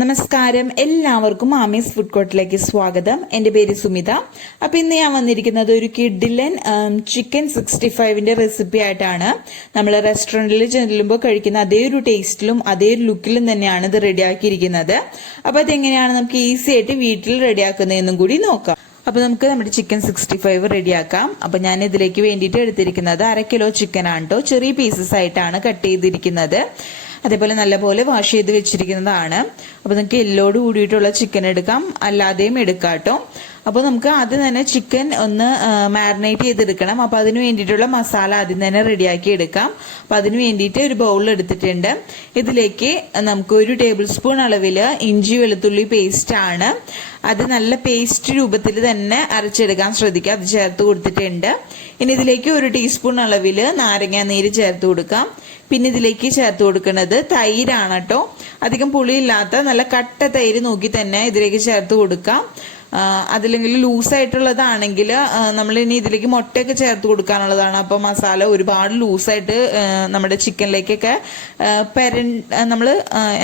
നമസ്കാരം, എല്ലാവർക്കും ആമീസ് ഫുഡ് കോർട്ടിലേക്ക് സ്വാഗതം. എൻ്റെ പേര് സുമിത. അപ്പോൾ ഇന്ന് ഞാൻ വന്നിരിക്കുന്നത് ഒരു കിഡിലൻ ചിക്കൻ 65ന്റെ റെസിപ്പി ആയിട്ടാണ്. നമ്മൾ റെസ്റ്റോറൻറ്റിൽ ചെല്ലുമ്പോൾ കഴിക്കുന്ന അതേ ഒരു ടേസ്റ്റിലും അതേ ഒരു ലുക്കിലും തന്നെയാണ് ഇത് റെഡിയാക്കിയിരിക്കുന്നത്. അപ്പോൾ അതെങ്ങനെയാണ് നമുക്ക് ഈസി ആയിട്ട് വീട്ടിൽ റെഡിയാക്കുന്നതെന്നും കൂടി നോക്കാം. അപ്പോൾ നമുക്ക് നമ്മുടെ ചിക്കൻ 65 റെഡിയാക്കാം. അപ്പോൾ ഞാൻ ഇതിലേക്ക് വേണ്ടിയിട്ട് എടുത്തിരിക്കുന്നത് 1/2 കിലോ ചിക്കൻ ആണ് കേട്ടോ. ചെറിയ പീസസ് ആയിട്ടാണ് കട്ട് ചെയ്തിരിക്കുന്നത്. അതേപോലെ നല്ലപോലെ വാഷ് ചെയ്ത് വെച്ചിരിക്കുന്നതാണ്. അപ്പോൾ നമുക്ക് എല്ലോട് കൂടിയിട്ടുള്ള ചിക്കൻ എടുക്കാം, അല്ലാതെയും എടുക്കാം കേട്ടോ. അപ്പോൾ നമുക്ക് ആദ്യം തന്നെ ചിക്കൻ ഒന്ന് മാരിനേറ്റ് ചെയ്തെടുക്കണം. അപ്പോൾ അതിന് വേണ്ടിയിട്ടുള്ള മസാല ആദ്യം തന്നെ റെഡിയാക്കി എടുക്കാം. അപ്പോൾ അതിന് വേണ്ടിയിട്ട് ഒരു ബൗളിൽ എടുത്തിട്ടുണ്ട്. ഇതിലേക്ക് നമുക്ക് 1 ടേബിൾ സ്പൂൺ അളവിൽ ഇഞ്ചി വെളുത്തുള്ളി പേസ്റ്റ് ആണ്. അത് നല്ല പേസ്റ്റ് രൂപത്തിൽ തന്നെ അരച്ചെടുക്കാൻ ശ്രദ്ധിക്കുക. അത് ചേർത്ത് കൊടുത്തിട്ടുണ്ട്. ഇനി ഇതിലേക്ക് 1 ടീസ്പൂൺ അളവിൽ നാരങ്ങ നീര് ചേർത്ത് കൊടുക്കാം. പിന്നെ ഇതിലേക്ക് ചേർത്ത് കൊടുക്കുന്നത് തൈരാണ് കേട്ടോ. അധികം പുളിയില്ലാത്ത നല്ല കട്ട തൈര് നോക്കി തന്നെ ഇതിലേക്ക് ചേർത്ത് കൊടുക്കാം. അതില്ലെങ്കിൽ ലൂസായിട്ടുള്ളതാണെങ്കിൽ നമ്മൾ ഇനി ഇതിലേക്ക് മുട്ടയൊക്കെ ചേർത്ത് കൊടുക്കാനുള്ളതാണ്. അപ്പോൾ മസാല ഒരുപാട് ലൂസായിട്ട് നമ്മുടെ ചിക്കനിലേക്കൊക്കെ നമ്മൾ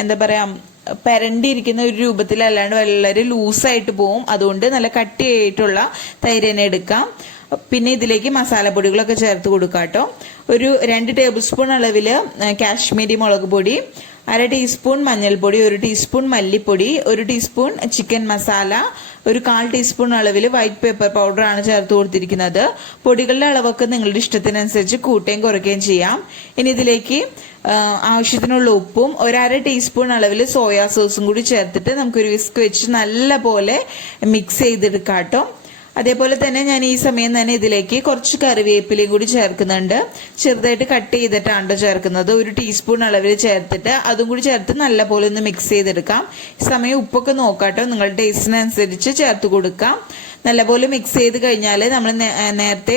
എന്താ പറയുക പെരണ്ടിരിക്കുന്ന ഒരു രൂപത്തിലല്ലാണ്ട് വളരെ ലൂസായിട്ട് പോവും. അതുകൊണ്ട് നല്ല കട്ടിയായിട്ടുള്ള തൈര് തന്നെ എടുക്കാം. പിന്നെ ഇതിലേക്ക് മസാലപ്പൊടികളൊക്കെ ചേർത്ത് കൊടുക്കാം കേട്ടോ. ഒരു 2 ടേബിൾ സ്പൂൺ അളവിൽ കാശ്മീരി മുളക് പൊടി, 1/2 ടീസ്പൂൺ മഞ്ഞൾപ്പൊടി, 1 ടീസ്പൂൺ മല്ലിപ്പൊടി, 1 ടീസ്പൂൺ ചിക്കൻ മസാല, 1/4 ടീസ്പൂൺ അളവിൽ വൈറ്റ് പെപ്പർ പൗഡർ ആണ് ചേർത്ത് കൊടുത്തിരിക്കുന്നത്. പൊടികളുടെ അളവൊക്കെ നിങ്ങളുടെ ഇഷ്ടത്തിനനുസരിച്ച് കൂട്ടുകയും കുറയ്ക്കുകയും ചെയ്യാം. ഇനി ഇതിലേക്ക് ആവശ്യത്തിനുള്ള ഉപ്പും 1/2 ടീസ്പൂൺ അളവിൽ സോയാ സോസും കൂടി ചേർത്തിട്ട് നമുക്കൊരു വിസ്ക് വെച്ച് നല്ല പോലെ മിക്സ് ചെയ്തെടുക്കാം കേട്ടോ. അതേപോലെ തന്നെ ഞാൻ ഈ സമയം തന്നെ ഇതിലേക്ക് കുറച്ച് കറിവേപ്പിലയും കൂടി ചേർക്കുന്നുണ്ട്. ചെറുതായിട്ട് കട്ട് ചെയ്തിട്ടാണ് ചേർക്കുന്നത്. 1 ടീസ്പൂൺ അളവിൽ ചേർത്തിട്ട് അതും കൂടി ചേർത്ത് നല്ല പോലെ ഒന്ന് മിക്സ് ചെയ്തെടുക്കാം. ഈ സമയം ഉപ്പൊക്കെ നോക്കാട്ടോ, നിങ്ങളുടെ ടേസ്റ്റിനനുസരിച്ച് ചേർത്ത് കൊടുക്കാം. നല്ലപോലെ മിക്സ് ചെയ്ത് കഴിഞ്ഞാൽ നമ്മൾ നേരത്തെ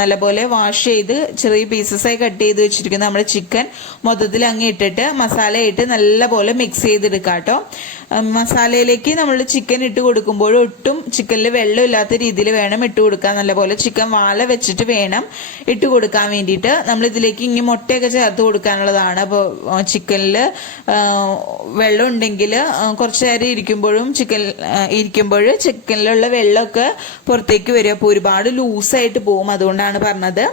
നല്ലപോലെ വാഷ് ചെയ്ത് ചെറിയ പീസസായി കട്ട് ചെയ്ത് വെച്ചിരിക്കുന്ന നമ്മുടെ ചിക്കൻ മൊത്തത്തിൽ അങ്ങ് ഇട്ടിട്ട് മസാല ഇട്ട് നല്ലപോലെ മിക്സ് ചെയ്തെടുക്കാം കേട്ടോ. മസാലയിലേക്ക് നമ്മൾ ചിക്കൻ ഇട്ട് കൊടുക്കുമ്പോൾ ഒട്ടും ചിക്കനിൽ വെള്ളമില്ലാത്ത രീതിയിൽ വേണം ഇട്ട് കൊടുക്കാൻ. നല്ലപോലെ ചിക്കൻ വാല വെച്ചിട്ട് വേണം ഇട്ട് കൊടുക്കാൻ വേണ്ടിയിട്ട്. നമ്മൾ ഇതിലേക്ക് ഇനി മുട്ടയൊക്കെ ചേർത്ത് കൊടുക്കാനുള്ളതാണ്. അപ്പോൾ ചിക്കനിൽ വെള്ളം ഉണ്ടെങ്കിൽ കുറച്ച് നേരം ഇരിക്കുമ്പോൾ ചിക്കനിലുള്ള വെള്ളം പുറത്തേക്ക് വരും. അപ്പോൾ ഒരുപാട് ലൂസായിട്ട് പോകും. അതുകൊണ്ടാണ് പറഞ്ഞത്.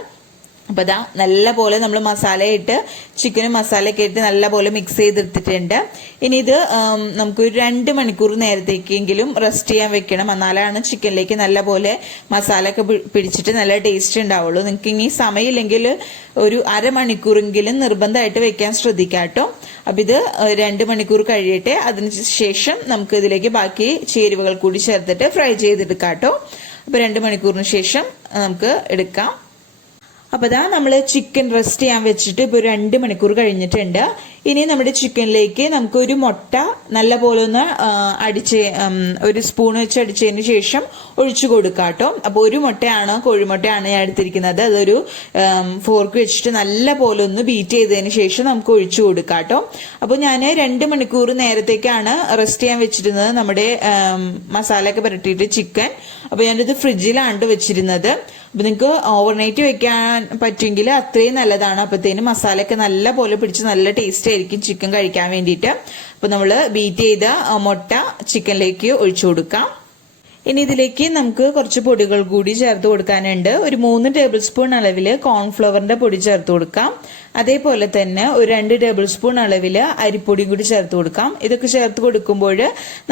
അപ്പോൾ ഇതാ നല്ല പോലെ നമ്മൾ മസാല ഇട്ട് ചിക്കനും മസാലയൊക്കെ ഇട്ട് നല്ല പോലെ മിക്സ് ചെയ്തെടുത്തിട്ടുണ്ട്. ഇനി ഇത് നമുക്ക് 2 മണിക്കൂർ നേരത്തേക്കെങ്കിലും റെസ്റ്റ് ചെയ്യാൻ വെക്കണം. എന്നാലാണ് ചിക്കനിലേക്ക് നല്ല പോലെ മസാല ഒക്കെ പിടിച്ചിട്ട് നല്ല ടേസ്റ്റ് ഉണ്ടാവുള്ളൂ. നിങ്ങൾക്ക് ഇനി സമയമില്ലെങ്കിൽ ഒരു 1/2 മണിക്കൂറെങ്കിലും നിർബന്ധമായിട്ട് വെക്കാൻ ശ്രദ്ധിക്കാം കേട്ടോ. അപ്പം ഇത് 2 മണിക്കൂർ കഴിയട്ടെ. അതിനുശേഷം നമുക്ക് ഇതിലേക്ക് ബാക്കി ചേരുവകൾ കൂടി ചേർത്തിട്ട് ഫ്രൈ ചെയ്തെടുക്കാം കേട്ടോ. അപ്പോൾ 2 മണിക്കൂറിന് ശേഷം നമുക്ക് എടുക്കാം. അപ്പോൾ ഇതാ നമ്മൾ ചിക്കൻ റെസ്റ്റ് ചെയ്യാൻ വെച്ചിട്ട് ഇപ്പോൾ 2 മണിക്കൂർ കഴിഞ്ഞിട്ടുണ്ട്. ഇനി നമ്മുടെ ചിക്കനിലേക്ക് നമുക്കൊരു മുട്ട നല്ല പോലെ ഒന്ന് ഒരു സ്പൂൺ വെച്ച് അടിച്ചതിന് ശേഷം ഒഴിച്ചു കൊടുക്കാം കേട്ടോ. അപ്പോൾ 1 മുട്ടയാണ്, കോഴിമുട്ടയാണ് ഞാൻ എടുത്തിരിക്കുന്നത്. അതൊരു ഫോർക്ക് വെച്ചിട്ട് നല്ല പോലെ ഒന്ന് ബീറ്റ് ചെയ്തതിന് ശേഷം നമുക്ക് ഒഴിച്ചു കൊടുക്കാം കേട്ടോ. അപ്പോൾ ഞാൻ 2 മണിക്കൂർ നേരത്തേക്കാണ് റെസ്റ്റ് ചെയ്യാൻ വെച്ചിരുന്നത് നമ്മുടെ മസാലയൊക്കെ പുരട്ടിയിട്ട് ചിക്കൻ. അപ്പോൾ ഞാനിത് ഫ്രിഡ്ജിലാണ് വെച്ചിരുന്നത്. അപ്പോൾ നിങ്ങൾക്ക് ഓവർനൈറ്റ് വെക്കാൻ പറ്റുമെങ്കിൽ അത്രയും നല്ലതാണ്. അപ്പോഴത്തേനും മസാലയൊക്കെ നല്ല പോലെ പിടിച്ച് നല്ല ടേസ്റ്റ് ആയിരിക്കും ചിക്കൻ കഴിക്കാൻ വേണ്ടിയിട്ട്. അപ്പോൾ നമ്മൾ ബീറ്റ് ചെയ്ത മുട്ട ചിക്കനിലേക്ക് ഒഴിച്ചു കൊടുക്കാം. ഇനി ഇതിലേക്ക് നമുക്ക് കുറച്ച് പൊടികൾ കൂടി ചേർത്ത് കൊടുക്കാനുണ്ട്. ഒരു 3 ടേബിൾ സ്പൂൺ അളവിൽ കോൺഫ്ലവറിന്റെ പൊടി ചേർത്ത് കൊടുക്കാം. അതേപോലെ തന്നെ ഒരു 2 ടേബിൾ സ്പൂൺ അളവിൽ അരിപ്പൊടിയും കൂടി ചേർത്ത് കൊടുക്കാം. ഇതൊക്കെ ചേർത്ത് കൊടുക്കുമ്പോൾ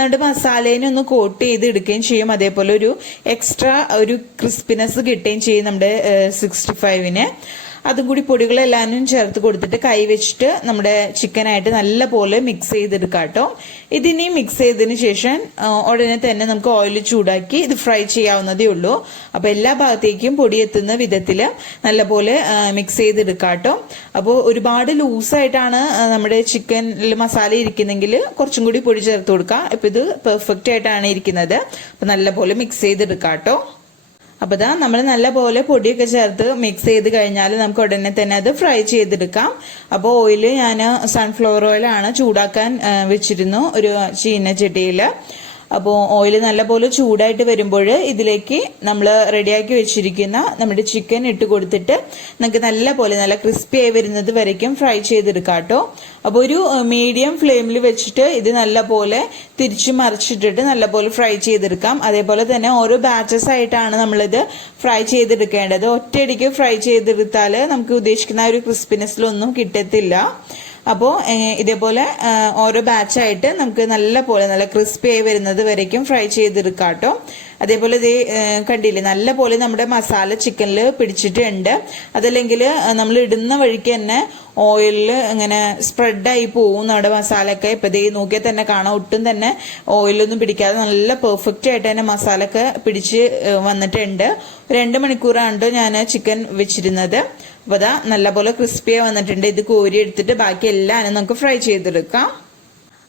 നമ്മുടെ മസാലേനെ ഒന്ന് കോട്ട് ചെയ്ത് എടുക്കുകയും ചെയ്യും. അതേപോലെ ഒരു എക്സ്ട്രാ ഒരു ക്രിസ്പിനെസ് കിട്ടുകയും ചെയ്യും നമ്മുടെ 65-ന്. അതും കൂടി പൊടികളെല്ലാവരും ചേർത്ത് കൊടുത്തിട്ട് കൈ വെച്ചിട്ട് നമ്മുടെ ചിക്കനായിട്ട് നല്ല പോലെ മിക്സ് ചെയ്തെടുക്കാം കേട്ടോ. ഇതിനി മിക്സ് ചെയ്തതിന് ശേഷം ഉടനെ തന്നെ നമുക്ക് ഓയിൽ ചൂടാക്കി ഇത് ഫ്രൈ ചെയ്യാവുന്നതേ ഉള്ളൂ. അപ്പോൾ എല്ലാ ഭാഗത്തേക്കും പൊടി എത്തുന്ന വിധത്തിൽ നല്ലപോലെ മിക്സ് ചെയ്തെടുക്കാം കേട്ടോ. അപ്പോൾ ഒരുപാട് ലൂസായിട്ടാണ് നമ്മുടെ ചിക്കനിൽ മസാല ഇരിക്കുന്നെങ്കിൽ കുറച്ചും കൂടി പൊടി ചേർത്ത് കൊടുക്കാം. ഇപ്പോൾ ഇത് പെർഫെക്റ്റ് ആയിട്ടാണ് ഇരിക്കുന്നത്. അപ്പോൾ നല്ലപോലെ മിക്സ് ചെയ്തെടുക്കാം കേട്ടോ. അപ്പോൾ ഇതാ നമ്മൾ നല്ല പോലെ പൊടിയൊക്കെ ചേർത്ത് മിക്സ് ചെയ്ത് കഴിഞ്ഞാൽ നമുക്ക് ഉടനെ തന്നെ അത് ഫ്രൈ ചെയ്തെടുക്കാം. അപ്പോൾ ഓയിൽ ഞാൻ സൺഫ്ലവർ ഓയിലാണ് ചൂടാക്കാൻ വെച്ചിരുന്നു ഒരു ചീനച്ചട്ടിയിൽ. അപ്പോൾ ഓയിൽ നല്ലപോലെ ചൂടായിട്ട് വരുമ്പോൾ ഇതിലേക്ക് നമ്മൾ റെഡിയാക്കി വെച്ചിരിക്കുന്ന നമ്മുടെ ചിക്കൻ ഇട്ട് കൊടുത്തിട്ട് നമുക്ക് നല്ല ക്രിസ്പി ആയി വരുന്നത് വരയ്ക്കും ഫ്രൈ ചെയ്തെടുക്കാം കേട്ടോ. അപ്പോൾ ഒരു മീഡിയം ഫ്ലെയിമിൽ വെച്ചിട്ട് ഇത് നല്ലപോലെ തിരിച്ചു മറിച്ചിട്ടിട്ട് നല്ലപോലെ ഫ്രൈ ചെയ്തെടുക്കാം. അതേപോലെ തന്നെ ഓരോ ബാച്ചസ് ആയിട്ടാണ് നമ്മളിത് ഫ്രൈ ചെയ്തെടുക്കേണ്ടത്. ഒറ്റയടിക്ക് ഫ്രൈ ചെയ്തെടുത്താൽ നമുക്ക് ഉദ്ദേശിക്കുന്ന ഒരു ക്രിസ്പിനെസ്സിലൊന്നും കിട്ടത്തില്ല. അപ്പോൾ ഇതേപോലെ ഓരോ ബാച്ചായിട്ട് നമുക്ക് നല്ല ക്രിസ്പി ആയി വരുന്നത് വരയ്ക്കും ഫ്രൈ ചെയ്തെടുക്കാം കേട്ടോ. അതേപോലെ ഇത് കണ്ടില്ലേ, നല്ല നമ്മുടെ മസാല ചിക്കനിൽ പിടിച്ചിട്ടുണ്ട്. അതല്ലെങ്കിൽ നമ്മൾ ഇടുന്ന വഴിക്ക് തന്നെ ഓയിലിൽ ഇങ്ങനെ സ്പ്രെഡായി പോവും നമ്മുടെ മസാലയൊക്കെ. ഇപ്പം ഇത് നോക്കിയാൽ തന്നെ കാണാം, ഒട്ടും തന്നെ ഓയിലൊന്നും പിടിക്കാതെ നല്ല പെർഫെക്റ്റ് ആയിട്ട് തന്നെ മസാലയൊക്കെ പിടിച്ച് വന്നിട്ടുണ്ട്. 2 മണിക്കൂറാണ് ഞാൻ ചിക്കൻ വെച്ചിരുന്നത്. അപ്പോൾ അതാ നല്ലപോലെ ക്രിസ്പിയായി വന്നിട്ടുണ്ട്. ഇത് കോരി എടുത്തിട്ട് ബാക്കി എല്ലാം നമുക്ക് ഫ്രൈ ചെയ്തെടുക്കാം.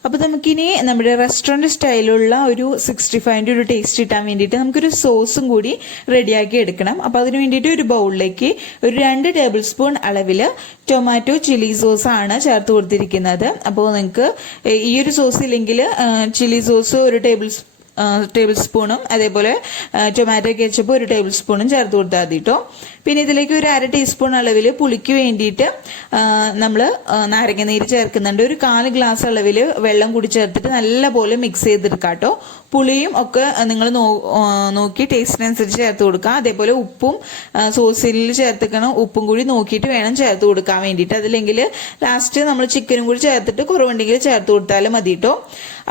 അപ്പോൾ നമുക്കിനി നമ്മുടെ റെസ്റ്റോറൻറ്റ് സ്റ്റൈലുള്ള ഒരു 65ൻ്റെ ഒരു ടേസ്റ്റ് കിട്ടാൻ വേണ്ടിയിട്ട് നമുക്കൊരു സോസും കൂടി റെഡിയാക്കി എടുക്കണം. അപ്പോൾ അതിന് വേണ്ടിയിട്ട് ഒരു ബൗളിലേക്ക് ഒരു 2 ടേബിൾ സ്പൂൺ അളവിൽ ടൊമാറ്റോ ചില്ലി സോസാണ് ചേർത്ത് കൊടുത്തിരിക്കുന്നത്. അപ്പോൾ നിങ്ങൾക്ക് ഈ ഒരു സോസ് ഇല്ലെങ്കിൽ ചില്ലി സോസ് ഒരു ടേബിൾ സ്പൂണും അതേപോലെ ടൊമാറ്റോ കെച്ചപ്പ് ഒരു ടേബിൾ സ്പൂണും ചേർത്ത് കൊടുത്താൽ മതി കേട്ടോ. പിന്നെ ഇതിലേക്ക് ഒരു 1/2 ടീസ്പൂൺ അളവിൽ പുളിക്ക് വേണ്ടിയിട്ട് നമ്മൾ നാരങ്ങ നീര് ചേർക്കുന്നുണ്ട്. ഒരു 1/4 ഗ്ലാസ് അളവിൽ വെള്ളം കൂടി ചേർത്തിട്ട് നല്ലപോലെ മിക്സ് ചെയ്തെടുക്കാം കേട്ടോ. പുളിയും ഒക്കെ നിങ്ങൾ നോക്കി ടേസ്റ്റിനനുസരിച്ച് ചേർത്ത് കൊടുക്കുക. അതേപോലെ ഉപ്പും സോസിൽ ചേർത്തിക്കണം, ഉപ്പും കൂടി നോക്കിയിട്ട് വേണം ചേർത്ത് കൊടുക്കാൻ വേണ്ടിയിട്ട്. അതില്ലെങ്കിൽ ലാസ്റ്റ് നമ്മൾ ചിക്കനും കൂടി ചേർത്തിട്ട് കുറവുണ്ടെങ്കിൽ ചേർത്ത് കൊടുത്താലും മതി കേട്ടോ.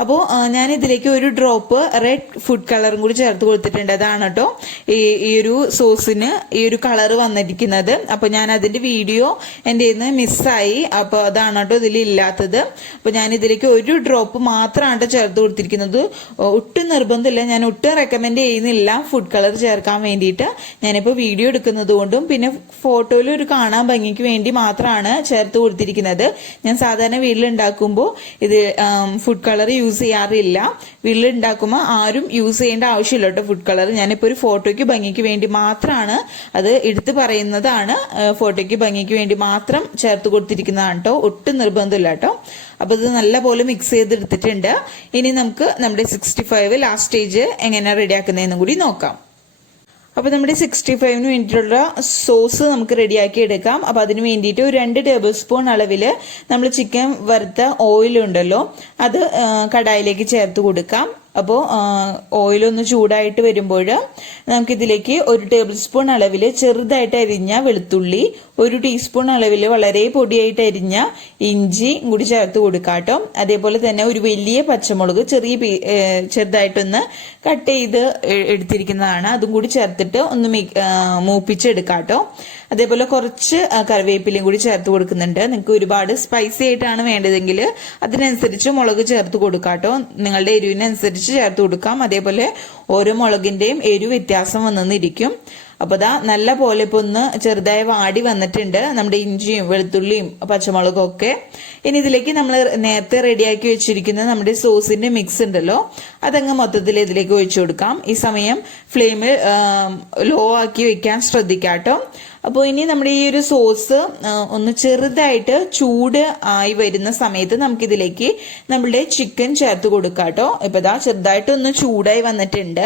അപ്പോൾ ഞാൻ ഇതിലേക്ക് ഒരു ഡ്രോപ്പ് റെഡ് ഫുഡ് കളറും കൂടി ചേർത്ത് കൊടുത്തിട്ടുണ്ട്. അതാണ് കേട്ടോ ഈ ഒരു സോസിന് ഈ ഒരു കളർ വന്നിരിക്കുന്നത്. അപ്പോൾ ഞാൻ അതിന്റെ വീഡിയോ എൻ്റെ കയ്യിൽ നിന്ന് മിസ്സായി. അപ്പോൾ അതാണ് കേട്ടോ ഇതിൽ ഇല്ലാത്തത്. അപ്പോൾ ഞാൻ ഇതിലേക്ക് ഒരു ഡ്രോപ്പ് മാത്രമാണ് ചേർത്ത് കൊടുത്തിരിക്കുന്നത്. ഒട്ടും നിർബന്ധമില്ല, ഞാൻ ഒട്ടും റെക്കമെൻഡ് ചെയ്യുന്നില്ല ഫുഡ് കളർ ചേർക്കാൻ വേണ്ടിയിട്ട്. ഞാനിപ്പോൾ വീഡിയോ എടുക്കുന്നത് കൊണ്ടും പിന്നെ ഫോട്ടോയിൽ ഒരു കാണാൻ ഭംഗിക്ക് വേണ്ടി മാത്രമാണ് ചേർത്ത് കൊടുത്തിരിക്കുന്നത്. ഞാൻ സാധാരണ വീട്ടിലുണ്ടാക്കുമ്പോൾ ഇത് ഫുഡ് കളർ യൂസ് ചെയ്യാറില്ല. വീട്ടിലുണ്ടാക്കുമ്പോൾ ആരും യൂസ് ചെയ്യേണ്ട ആവശ്യമില്ല കേട്ടോ ഫുഡ് കളർ. ഞാനിപ്പോൾ ഒരു ഫോട്ടോയ്ക്ക് ഭംഗിക്ക് വേണ്ടി മാത്രമാണ് അത് എടുത്ത് പറയുന്നതാണ്. ഫോട്ടോയ്ക്ക് ഭംഗിക്ക് വേണ്ടി മാത്രം ചേർത്ത് കൊടുത്തിരിക്കുന്നതാണ് കേട്ടോ, ഒട്ടും നിർബന്ധമില്ല കേട്ടോ. അപ്പോൾ ഇത് നല്ലപോലെ മിക്സ് ചെയ്തെടുത്തിട്ടുണ്ട്. ഇനി നമുക്ക് നമ്മുടെ 65 ലാസ്റ്റ് സ്റ്റേജ് എങ്ങനെ റെഡിയാക്കുന്നതെന്നും കൂടി നോക്കാം. അപ്പോൾ നമ്മുടെ 65ന് വേണ്ടിയിട്ടുള്ള സോസ് നമുക്ക് റെഡിയാക്കി എടുക്കാം. അപ്പോൾ അതിന് വേണ്ടിയിട്ട് ഒരു 2 ടേബിൾ സ്പൂൺ അളവിൽ നമ്മൾ ചിക്കൻ വറുത്ത ഓയിലുണ്ടല്ലോ അത് കടായിലേക്ക് ചേർത്ത് കൊടുക്കാം. അപ്പോൾ ഓയിലൊന്ന് ചൂടായിട്ട് വരുമ്പോൾ നമുക്കിതിലേക്ക് 1 ടേബിൾ സ്പൂൺ അളവിൽ ചെറുതായിട്ട് അരിഞ്ഞ വെളുത്തുള്ളി, 1 ടീസ്പൂൺ അളവിൽ വളരെ പൊടിയായിട്ട് അരിഞ്ഞ ഇഞ്ചി കൂടി ചേർത്ത് കൊടുക്കാം കേട്ടോ. അതേപോലെ തന്നെ ഒരു വലിയ പച്ചമുളക് ചെറുതായിട്ടൊന്ന് കട്ട് ചെയ്ത് എടുത്തിരിക്കുന്നതാണ്, അതും കൂടി ചേർത്തിട്ട് ഒന്ന് മൂപ്പിച്ചെടുക്കാം കേട്ടോ. അതേപോലെ കുറച്ച് കറിവേപ്പിലയും കൂടി ചേർത്ത് കൊടുക്കുന്നുണ്ട്. നിങ്ങൾക്ക് ഒരുപാട് സ്പൈസി ആയിട്ടാണ് വേണ്ടതെങ്കിൽ അതിനനുസരിച്ച് മുളക് ചേർത്ത് കൊടുക്കാം കേട്ടോ. നിങ്ങളുടെ എരിവിനനുസരിച്ച് ചേർത്ത് കൊടുക്കാം. അതേപോലെ ഓരോ മുളകിന്റെയും എരിവ് വ്യത്യാസം വന്നിരിക്കും. അപ്പോൾ ദാ നല്ല പോലെ ഇപ്പൊ ഒന്ന് ചെറുതായി വാടി വന്നിട്ടുണ്ട് നമ്മുടെ ഇഞ്ചിയും വെളുത്തുള്ളിയും പച്ചമുളകും ഒക്കെ. ഇനി ഇതിലേക്ക് നമ്മൾ നേരത്തെ റെഡിയാക്കി വെച്ചിരിക്കുന്ന നമ്മുടെ സോസിന്റെ മിക്സ് ഉണ്ടല്ലോ അതങ്ങ് മൊത്തത്തിൽ ഇതിലേക്ക് ഒഴിച്ചു കൊടുക്കാം. ഈ സമയം ഫ്ലെയിമിൽ ലോ ആക്കി വെക്കാൻ ശ്രദ്ധിക്കാം കേട്ടോ. അപ്പോൾ ഇനി നമ്മുടെ ഈ ഒരു സോസ് ഒന്ന് ചെറുതായിട്ട് ചൂട് ആയി വരുന്ന സമയത്ത് നമുക്കിതിലേക്ക് നമ്മുടെ ചിക്കൻ ചേർത്ത് കൊടുക്കാം കേട്ടോ. ഇപ്പോൾ ദാ ചെറുതായിട്ടൊന്ന് ചൂടായി വന്നിട്ടുണ്ട്.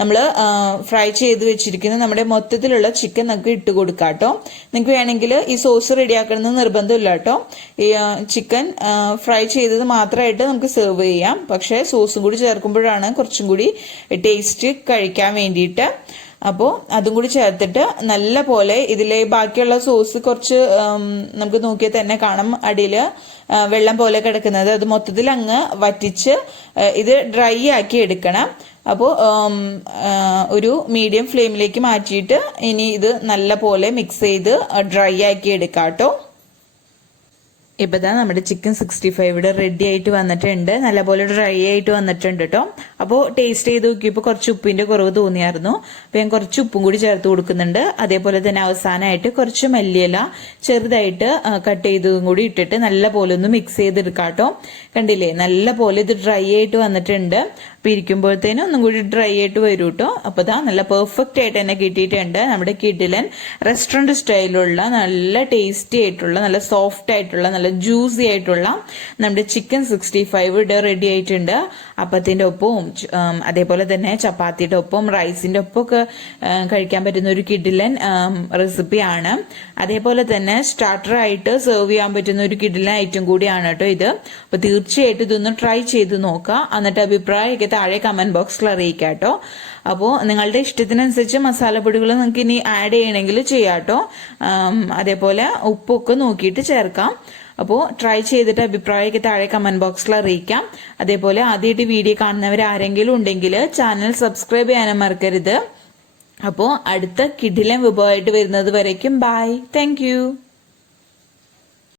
നമ്മൾ ഫ്രൈ ചെയ്ത് വെച്ചിരിക്കുന്ന നമ്മുടെ മൊത്തത്തിലുള്ള ചിക്കൻ നമുക്ക് ഇട്ട് കൊടുക്കാം കേട്ടോ. നിങ്ങൾക്ക് വേണമെങ്കിൽ ഈ സോസ് റെഡിയാക്കണമെന്ന് നിർബന്ധമില്ല കേട്ടോ. ഈ ചിക്കൻ ഫ്രൈ ചെയ്തത് മാത്രമായിട്ട് നമുക്ക് സെർവ് ചെയ്യാം. പക്ഷേ സോസും കൂടി ചേർക്കുമ്പോഴാണ് കുറച്ചും കൂടി ടേസ്റ്റ് കഴിക്കാൻ വേണ്ടിയിട്ട്. അപ്പോൾ അതും കൂടി ചേർത്തിട്ട് നല്ല പോലെ ഇതിലെ ബാക്കിയുള്ള സോസ് കുറച്ച് നമുക്ക് നോക്കിയാൽ തന്നെ കാണാം അടിയിൽ വെള്ളം പോലെ കിടക്കുന്നത്. അത് മൊത്തത്തിൽ അങ്ങ് വറ്റിച്ച് ഇത് ഡ്രൈ ആക്കി എടുക്കണം. അപ്പോൾ ഒരു മീഡിയം ഫ്ലെയിമിലേക്ക് മാറ്റിയിട്ട് ഇനി ഇത് നല്ല പോലെ മിക്സ് ചെയ്ത് ഡ്രൈ ആക്കി എടുക്കാം കേട്ടോ. ഇപ്പോൾ ഇതാ നമ്മുടെ ചിക്കൻ 65 ഇവിടെ റെഡി ആയിട്ട് വന്നിട്ടുണ്ട്. നല്ലപോലെ ഡ്രൈ ആയിട്ട് വന്നിട്ടുണ്ട് കേട്ടോ. അപ്പോൾ ടേസ്റ്റ് ചെയ്ത് നോക്കിയപ്പോൾ കുറച്ച് ഉപ്പിന്റെ കുറവ് തോന്നിയായിരുന്നു. അപ്പോൾ ഞാൻ കുറച്ച് ഉപ്പും കൂടി ചേർത്ത് കൊടുക്കുന്നുണ്ട്. അതേപോലെ തന്നെ അവസാനമായിട്ട് കുറച്ച് മല്ലിയില ചെറുതായിട്ട് കട്ട് ചെയ്തതും കൂടി ഇട്ടിട്ട് നല്ലപോലെ ഒന്ന് മിക്സ് ചെയ്തെടുക്കാം കേട്ടോ. കണ്ടില്ലേ, നല്ലപോലെ ഇത് ഡ്രൈ ആയിട്ട് വന്നിട്ടുണ്ട്. അപ്പോൾ ഇരിക്കുമ്പോഴത്തേനും ഒന്നും കൂടി ഡ്രൈ ആയിട്ട് വരും കേട്ടോ. അപ്പോൾ ഇതാ നല്ല പെർഫെക്റ്റ് ആയിട്ട് തന്നെ കിട്ടിയിട്ടുണ്ട്. നമ്മുടെ കിഡിലൻ റെസ്റ്റോറൻറ്റ് സ്റ്റൈലുള്ള നല്ല ടേസ്റ്റി ആയിട്ടുള്ള നല്ല സോഫ്റ്റ് ആയിട്ടുള്ള നല്ല ജ്യൂസി ആയിട്ടുള്ള നമ്മുടെ ചിക്കൻ 65 ഇവിടെ റെഡി ആയിട്ടുണ്ട്. അപ്പത്തിന്റെ ഒപ്പവും അതേപോലെ തന്നെ ചപ്പാത്തിയുടെ ഒപ്പം റൈസിന്റെ ഒപ്പം ഒക്കെ കഴിക്കാൻ പറ്റുന്ന ഒരു കിഡിലൻ റെസിപ്പിയാണ്. അതേപോലെ തന്നെ സ്റ്റാർട്ടർ ആയിട്ട് സെർവ് ചെയ്യാൻ പറ്റുന്ന ഒരു കിഡിലൻ ഐറ്റം കൂടിയാണ് കേട്ടോ ഇത്. അപ്പൊ തീർച്ചയായിട്ടും ഇതൊന്ന് ട്രൈ ചെയ്ത് നോക്കുക. എന്നിട്ട് അഭിപ്രായമൊക്കെ താഴെ കമന്റ് ബോക്സിൽ അറിയിക്കാം കേട്ടോ. അപ്പോൾ നിങ്ങളുടെ ഇഷ്ടത്തിനനുസരിച്ച് മസാലപ്പൊടികൾ നിങ്ങൾക്ക് ഇനി ആഡ് ചെയ്യണമെങ്കിൽ ചെയ്യാട്ടോ. അതേപോലെ ഉപ്പൊക്കെ നോക്കിയിട്ട് ചേർക്കാം. അപ്പോൾ ട്രൈ ചെയ്തിട്ട് അഭിപ്രായമൊക്കെ താഴെ കമന്റ് ബോക്സിൽ അറിയിക്കാം. അതേപോലെ ആദ്യമായിട്ട് വീഡിയോ കാണുന്നവർ ആരെങ്കിലും ഉണ്ടെങ്കിൽ ചാനൽ സബ്സ്ക്രൈബ് ചെയ്യാനും മറക്കരുത്. അപ്പോൾ അടുത്ത കിഡിലൻ വിഭവമായിട്ട് വരുന്നത് വരയ്ക്കും ബൈ. താങ്ക്